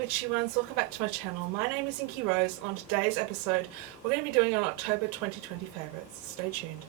witchy ones, welcome back to my channel. My name is Inky Rose and on today's episode we're going to be doing an October 2020 favourites. Stay tuned.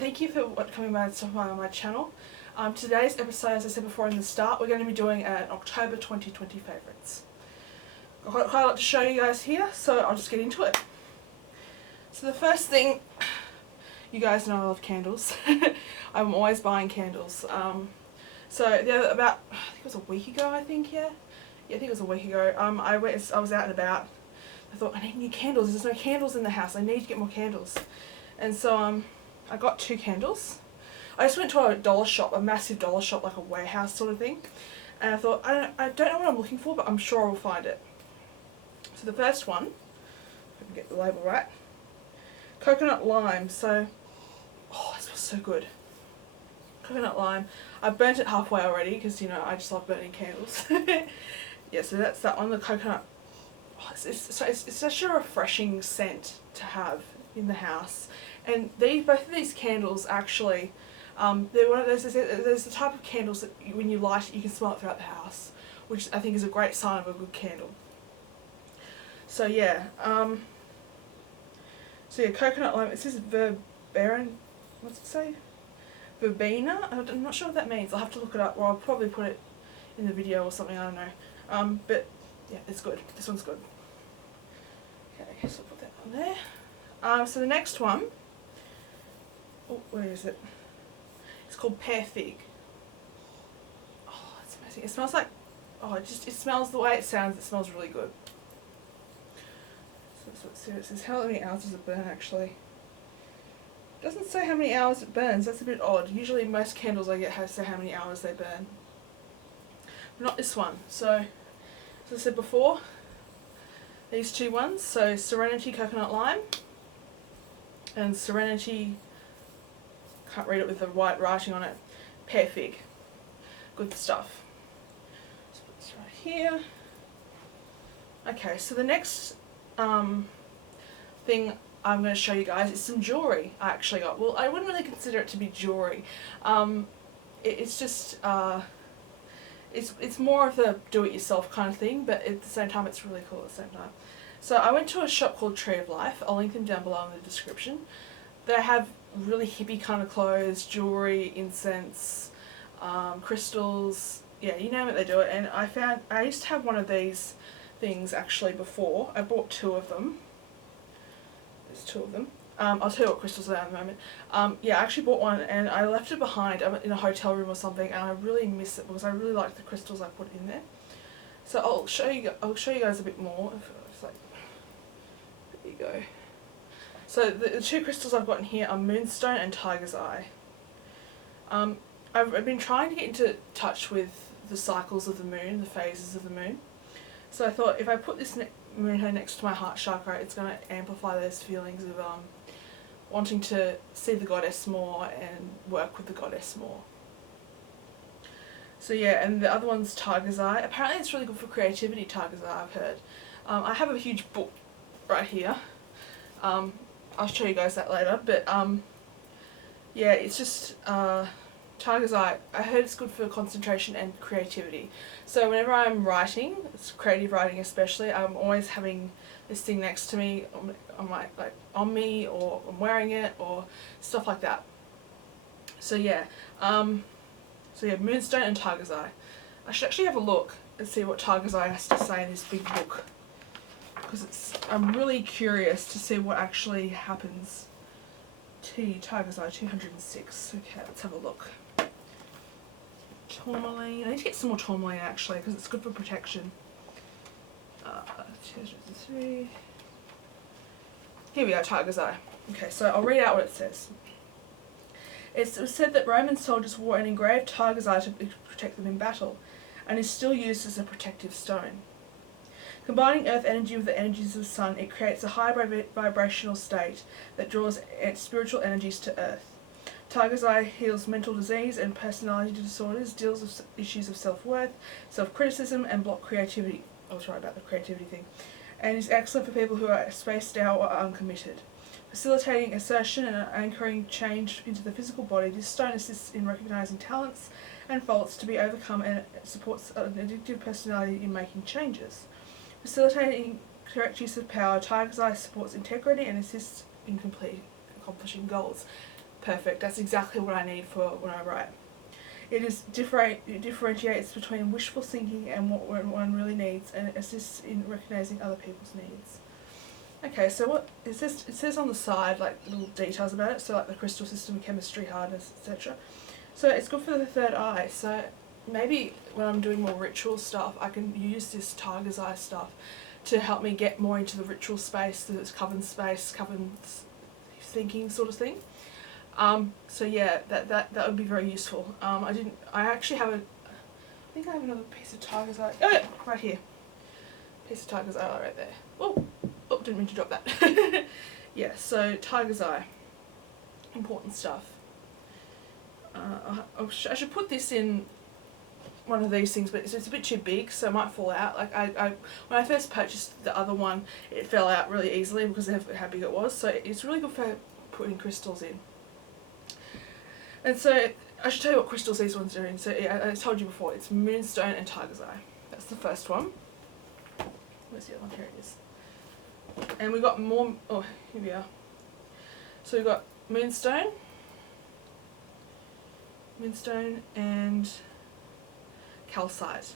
Thank you for coming back to my channel. Today's episode, as I said before in the start, we're going to be doing an October 2020 favourites. I've got quite a lot to show you guys here, so I'll just get into it. So the first thing, you guys know I love candles. I'm always buying candles. So I think it was a week ago, I think it was a week ago. I was out and about. I thought, I need new candles. There's no candles in the house. I need to get more candles. And so I got 2 candles. I just went to a dollar shop, a massive dollar shop, like a warehouse sort of thing. And I thought, I don't know what I'm looking for, but I'm sure I will find it. So the first one, if I can get the label right, coconut lime. So, oh, it smells so good. Coconut lime. I burnt it halfway already because, you know, I just love burning candles. Yeah, so that's that one, the coconut. Oh, it's such a refreshing scent to have in the house. And both of these candles actually, they're one of those. There's the type of candles that when you light it, you can smell it throughout the house, which I think is a great sign of a good candle. So yeah, coconut lime. It says verberin. What's it say? Verbena. I'm not sure what that means. I'll have to look it up, or I'll probably put it in the video or something. I don't know. But yeah, it's good. This one's good. Okay, so I'll put that on there. So the next one. Oh, where is it? It's called pear fig. Oh, it's amazing. It smells like, it smells the way it sounds. It smells really good. So let's see what it says. How many hours does it burn actually? It doesn't say how many hours it burns. That's a bit odd. Usually most candles I get say how many hours they burn. But not this one. So, as I said before, these 2 ones. So Serenity Coconut Lime and Serenity, can't read it with the white writing on it, pear fig. Good stuff. So put this right here. Okay, so the next thing I'm going to show you guys is some jewellery I actually got. Well, I wouldn't really consider it to be jewellery. It's just, it's more of a do-it-yourself kind of thing, but at the same time it's really cool at the same time. So I went to a shop called Tree of Life. I'll link them down below in the description. They have really hippie kind of clothes, jewellery, incense, crystals, yeah, you name it, they do it. And I used to have one of these things actually before. I bought 2 of them. There's 2 of them. I'll tell you what crystals they are in a moment. Yeah, I actually bought one and I left it behind in a hotel room or something, and I really miss it because I really like the crystals I put in there. So I'll show you guys a bit more. There you go. So the 2 crystals I've got in here are Moonstone and Tiger's Eye. I've been trying to get into touch with the cycles of the moon, the phases of the moon. So I thought if I put this moon here next to my heart chakra, it's going to amplify those feelings of wanting to see the goddess more and work with the goddess more. So yeah, and the other one's Tiger's Eye. Apparently it's really good for creativity, Tiger's Eye, I've heard. I have a huge book right here. I'll show you guys that later, but yeah, it's just Tiger's Eye. I heard it's good for concentration and creativity. So whenever I'm writing, it's creative writing especially, I'm always having this thing next to me, on me, or I'm wearing it, or stuff like that. So yeah, Moonstone and Tiger's Eye. I should actually have a look and see what Tiger's Eye has to say in this big book, because I'm really curious to see what actually happens. Tiger's Eye 206. Okay, let's have a look. Tourmaline. I need to get some more tourmaline actually because it's good for protection. 203. Here we go, Tiger's Eye. Okay, so I'll read out what it says. It was said that Roman soldiers wore an engraved tiger's eye to protect them in battle, and is still used as a protective stone. Combining earth energy with the energies of the sun, it creates a high vibrational state that draws spiritual energies to earth. Tiger's Eye heals mental disease and personality disorders, deals with issues of self-worth, self-criticism, and block creativity. I'll try about the creativity thing. And is excellent for people who are spaced out or uncommitted. Facilitating assertion and anchoring change into the physical body, this stone assists in recognising talents and faults to be overcome, and supports an addictive personality in making changes. Facilitating correct use of power, Tiger's Eye supports integrity and assists in accomplishing goals. Perfect. That's exactly what I need for when I write. It differentiates between wishful thinking and what one really needs, and it assists in recognising other people's needs. Okay, so what is this? It says on the side like little details about it, so like the crystal system, chemistry, hardness, etc. So it's good for the third eye. So maybe when I'm doing more ritual stuff, I can use this Tiger's Eye stuff to help me get more into the ritual space, the coven space, coven thinking sort of thing. So yeah, that would be very useful. I actually have I think I have another piece of Tiger's Eye. Oh yeah, right here. Piece of Tiger's Eye right there. Oh, didn't mean to drop that. Yeah, so Tiger's Eye. Important stuff. I should put this in one of these things, but it's a bit too big, so it might fall out. Like when I first purchased the other one, it fell out really easily because of how big it was. So it's really good for putting crystals in. And so I should tell you what crystals these ones are in. So yeah, I told you before, it's Moonstone and Tiger's Eye. That's the first one. Where's the other one? Here it is. And we got more. Oh, here we are. So we've got Moonstone and Calcite.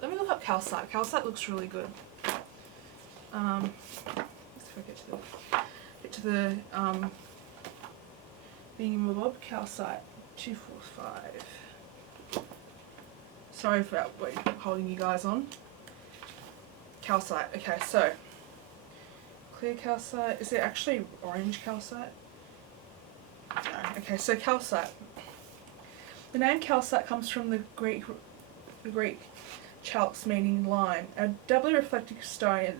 Let me look up Calcite. Calcite looks really good. Let's get to the Thingamabob. Calcite 245. Sorry for holding you guys on. Calcite. Okay, so clear calcite. Is it actually orange calcite? No. Okay, so calcite. The name calcite comes from the Greek chalx, meaning lime. A doubly reflective stone.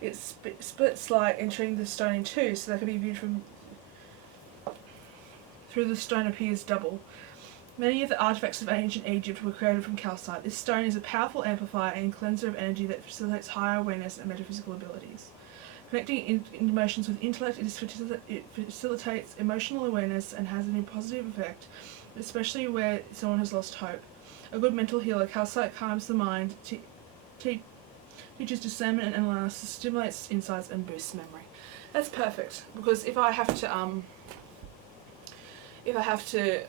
It splits light, entering the stone in two, so that can be viewed from through the stone appears double. Many of the artifacts of ancient Egypt were created from calcite. This stone is a powerful amplifier and cleanser of energy that facilitates higher awareness and metaphysical abilities. Connecting emotions with intellect, it facilitates emotional awareness and has a positive effect, especially where someone has lost hope. A good mental healer, calcite calms the mind, teaches discernment and analysis, stimulates insights, and boosts memory. That's perfect, because if I have to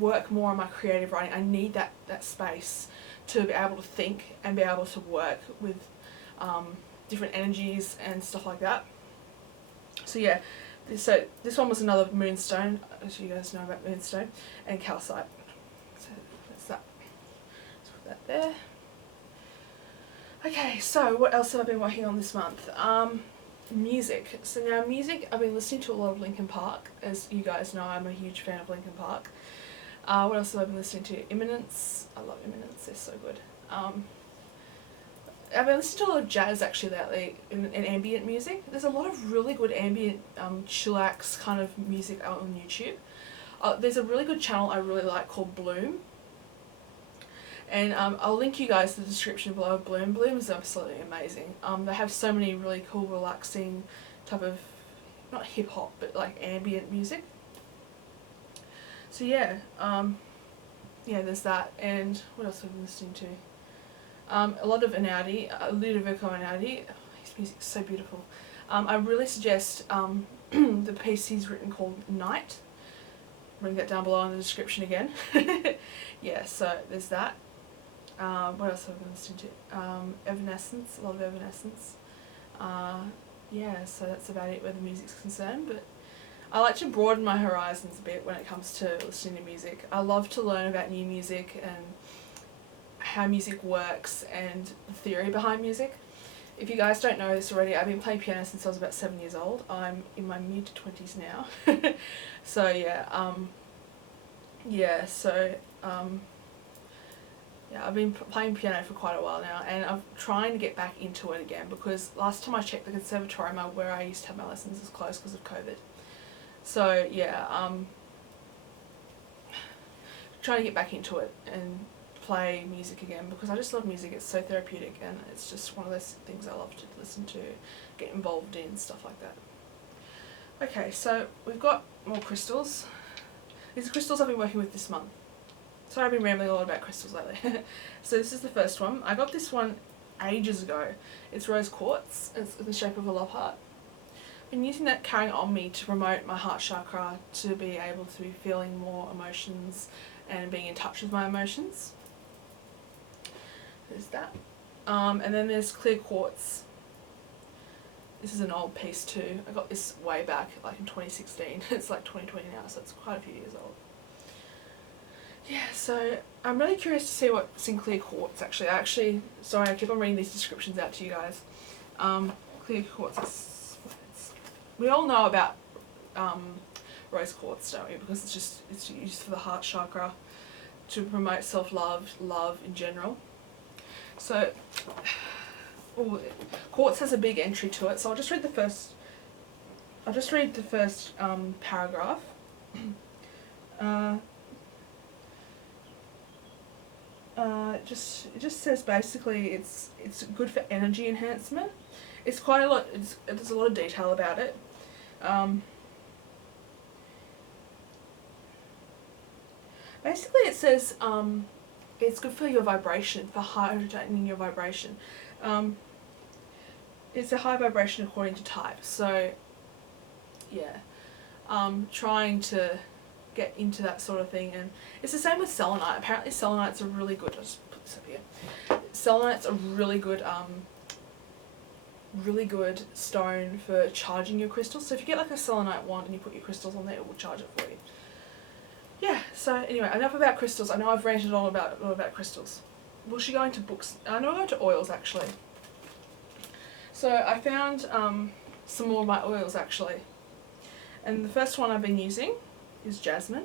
work more on my creative writing, I need that space to be able to think and be able to work with different energies and stuff like that. So yeah, this one was another moonstone, as you guys know about moonstone, and calcite. So that's that. Let's put that there. Okay, so what else have I been working on this month? Music. So now music, I've been listening to a lot of Linkin Park. As you guys know, I'm a huge fan of Linkin Park. What else have I been listening to? Imminence. I love Imminence, they're so good. I've been listening to a lot of jazz actually lately, and ambient music. There's a lot of really good ambient chillax kind of music out on YouTube. There's a really good channel I really like called Bloom. And I'll link you guys to the description below. Bloom is absolutely amazing. They have so many really cool, relaxing type of, not hip hop, but like ambient music. So yeah, there's that. And what else have I been listening to? A lot of Einaudi, Ludovico Einaudi. His music's so beautiful. I really suggest the piece he's written called Night. Bring that down below in the description again. Yeah, so there's that. What else have I been listening to? Evanescence, a lot of Evanescence. Yeah, so that's about it where the music's concerned, but I like to broaden my horizons a bit when it comes to listening to music. I love to learn about new music and how music works and the theory behind music. If you guys don't know this already, I've been playing piano since I was about 7 years old. I'm in my mid-20s now. So yeah, Yeah, I've been playing piano for quite a while now, and I'm trying to get back into it again because last time I checked, the conservatorium where I used to have my lessons is closed because of COVID. So yeah, trying to get back into it and play music again because I just love music. It's so therapeutic, and it's just one of those things I love to listen to, get involved in, stuff like that. Okay, so we've got more crystals. These are crystals I've been working with this month. Sorry, I've been rambling a lot about crystals lately. So this is the first one. I got this one ages ago. It's rose quartz. It's in the shape of a love heart. I've been using that, carrying on me to promote my heart chakra, to be able to be feeling more emotions and being in touch with my emotions. There's that. And then there's clear quartz. This is an old piece too. I got this way back, like in 2016. It's like 2020 now, so it's quite a few years old. Yeah, so I'm really curious to see what's in clear quartz actually. Sorry, I keep on reading these descriptions out to you guys. Clear quartz, we all know about rose quartz, don't we? Because it's used for the heart chakra, to promote self-love, love in general. So, quartz has a big entry to it, so I'll just read the first paragraph. It just says basically it's good for energy enhancement. It's quite a lot. There's a lot of detail about it. Basically, it says it's good for your vibration, for hydrating your vibration. It's a high vibration according to type. So, yeah, trying to get into that sort of thing. And it's the same with selenite. Apparently selenites are really good. I'll just put this up here. Selenites are really good stone for charging your crystals. So if you get like a selenite wand and you put your crystals on there, it will charge it for you. Yeah, so anyway, enough about crystals. I know I've ranted all about crystals. We should go into books. I know I'll go into oils actually. So I found some more of my oils actually. And the first one I've been using is jasmine.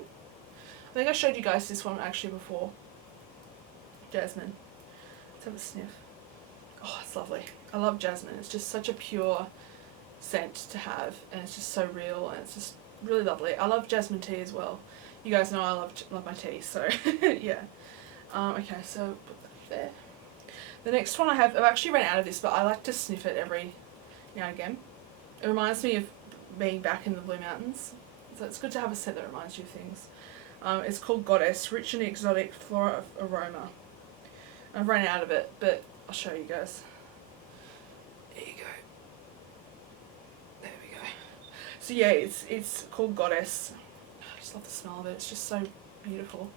I think I showed you guys this one actually before. Jasmine. Let's have a sniff. Oh, it's lovely. I love jasmine. It's just such a pure scent to have, and it's just so real, and it's just really lovely. I love jasmine tea as well. You guys know I love my tea, so yeah. Okay, so put that there. The next one I've actually ran out of this, but I like to sniff it every now and again. It reminds me of being back in the Blue Mountains, so it's good to have a scent that reminds you of things. It's called Goddess, rich and exotic flora of aroma. I've run out of it, but I'll show you guys. There you go. There we go. So yeah, it's called Goddess. I just love the smell of it. It's just so beautiful.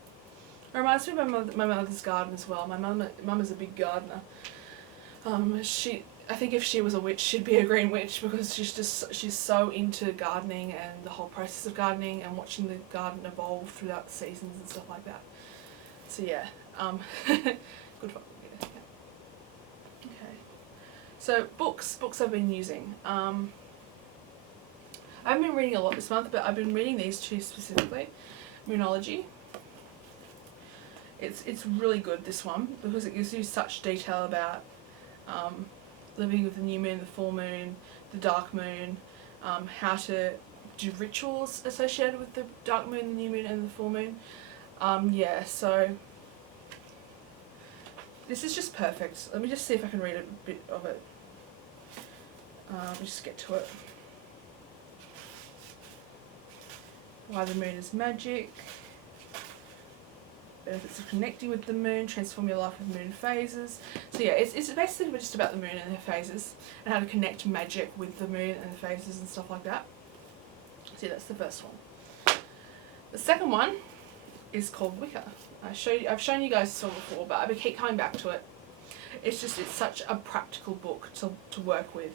It reminds me of my mother's garden as well. My mum is a big gardener. I think if she was a witch, she'd be a green witch, because she's so into gardening and the whole process of gardening and watching the garden evolve throughout the seasons and stuff like that. So yeah, good fun. Yeah. Okay. So books I've been using. I haven't been reading a lot this month, but I've been reading these two specifically. Moonology. It's really good, this one, because it gives you such detail about living with the new moon, the full moon, the dark moon, how to do rituals associated with the dark moon, the new moon and the full moon. Yeah, so this is just perfect. Let me just see if I can read a bit of it. Let me just get to it. Why the moon is magic. Benefits of connecting with the moon, transform your life with moon phases. So yeah, it's basically just about the moon and her phases, and how to connect magic with the moon and the phases and stuff like that. So yeah, that's the first one. The second one is called Wicca. I've shown you guys this one before, but I keep coming back to it. It's such a practical book to work with.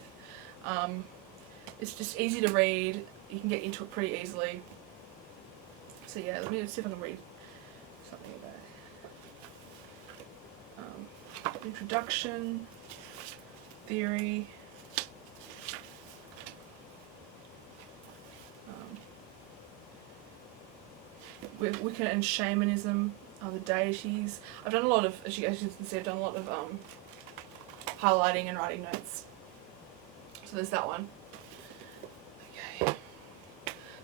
It's just easy to read. You can get into it pretty easily. So yeah, let me see if I can read something about it. Introduction, theory, Wicca and shamanism. the deities. I've done a lot of, as you guys can see, I've done a lot of highlighting and writing notes. So there's that one. Okay.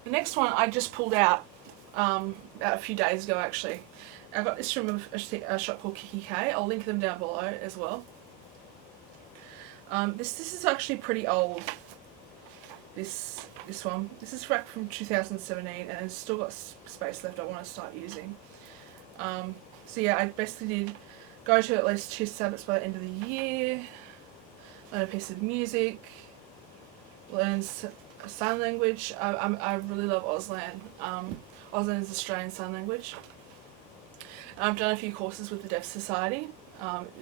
The next one I just pulled out about a few days ago actually. I got this from a shop called Kiki K. I'll link them down below as well. This is actually pretty old. This one. This is back from 2017 and it's still got space left I want to start using. So yeah, I basically did go to at least 2 Sabbaths by the end of the year, learn a piece of music, learn sign language. I really love Auslan. Auslan is Australian Sign Language. I've done a few courses with the Deaf Society,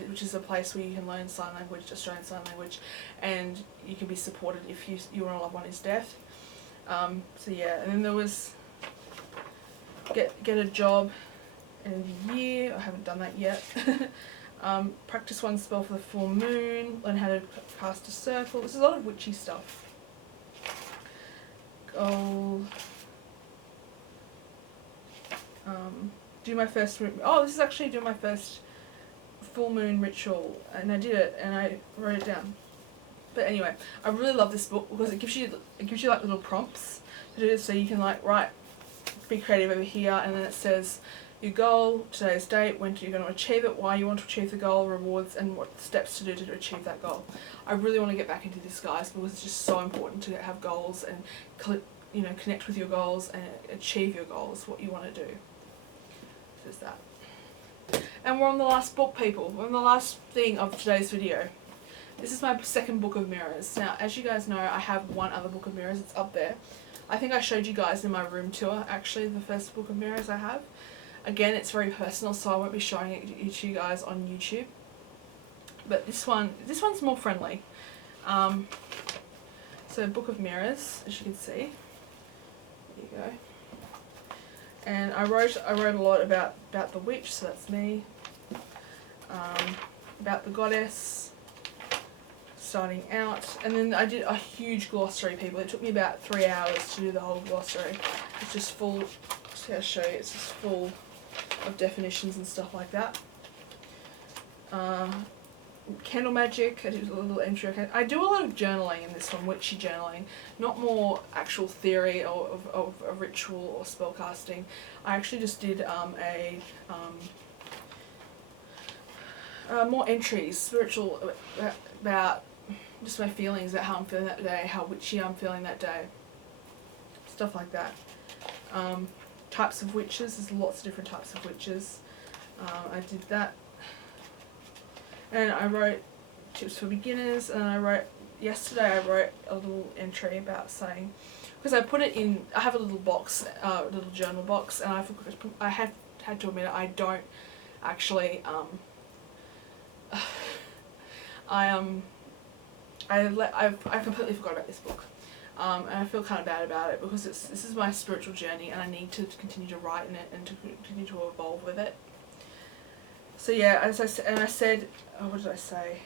which is a place where you can learn sign language, Australian Sign Language, and you can be supported if you or a loved one is deaf. So yeah, and then there was get a job in the year. I haven't done that yet. Practice one spell for the full moon, learn how to cast a circle. This is a lot of witchy stuff. Goal. Do my first, this is actually do my first full moon ritual, and I did it and I wrote it down. But anyway, I really love this book because it gives you like little prompts to do, so you can like write, be creative over here, and then it says your goal, today's date, when you're going to achieve it, why you want to achieve the goal, rewards, and what steps to do to achieve that goal. I really want to get back into this, guys, because it's just so important to have goals and connect with your goals and achieve your goals, what you want to do. Is that. And we're on the last book, people. We're on the last thing of today's video. This is my second book of mirrors. Now, as you guys know, I have one other book of mirrors. It's up there. I think I showed you guys in my room tour, actually, the first book of mirrors I have. Again, it's very personal, so I won't be showing it to you guys on YouTube. But this one's more friendly. So, book of mirrors, as you can see. There you go. And I wrote a lot about the witch, so that's me. About the goddess, starting out, and then I did a huge glossary, people. It took me about 3 hours to do the whole glossary. It's just full. See, I'll show you. It's just full of definitions and stuff like that. Candle magic. I did a little entry. Okay. I do a lot of journaling in this one, witchy journaling, not more actual theory of a ritual or spell casting. I actually just did more entries, spiritual, about just my feelings, about how I'm feeling that day, how witchy I'm feeling that day, stuff like that. Types of witches. There's lots of different types of witches. I did that. And I wrote tips for beginners, and yesterday I wrote a little entry about saying, because I put it in, I have a little box, a little journal box, and I had to admit it, I don't actually, I completely forgot about this book, and I feel kind of bad about it because this is my spiritual journey, and I need to continue to write in it and to continue to evolve with it. So yeah, as I said, what did I say?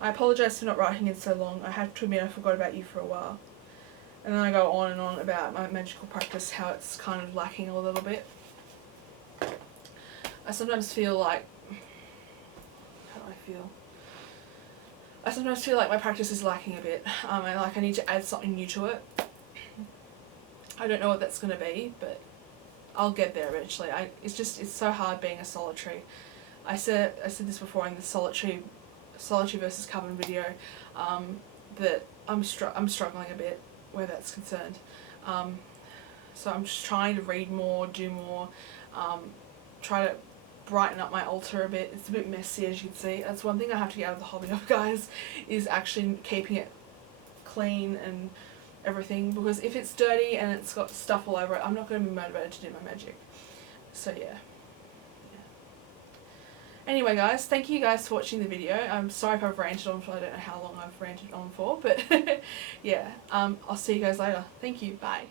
I apologise for not writing in so long. I had to admit I forgot about you for a while. And then I go on and on about my magical practice, how it's kind of lacking a little bit. I sometimes feel like, how do I feel? I sometimes feel like my practice is lacking a bit, and like I need to add something new to it. I don't know what that's going to be, but I'll get there eventually. It's so hard being a solitary. I said this before in the solitary versus coven video, that I'm struggling a bit where that's concerned. So I'm just trying to read more, do more, try to brighten up my altar a bit. It's a bit messy, as you can see. That's one thing I have to get out of the hobby of, guys, is actually keeping it clean and everything, because if it's dirty and it's got stuff all over it, I'm not going to be motivated to do my magic. So yeah. Anyway, guys, thank you guys for watching the video. I'm sorry if I've ranted on for, I don't know how long I've ranted on for, but yeah, I'll see you guys later. Thank you, bye.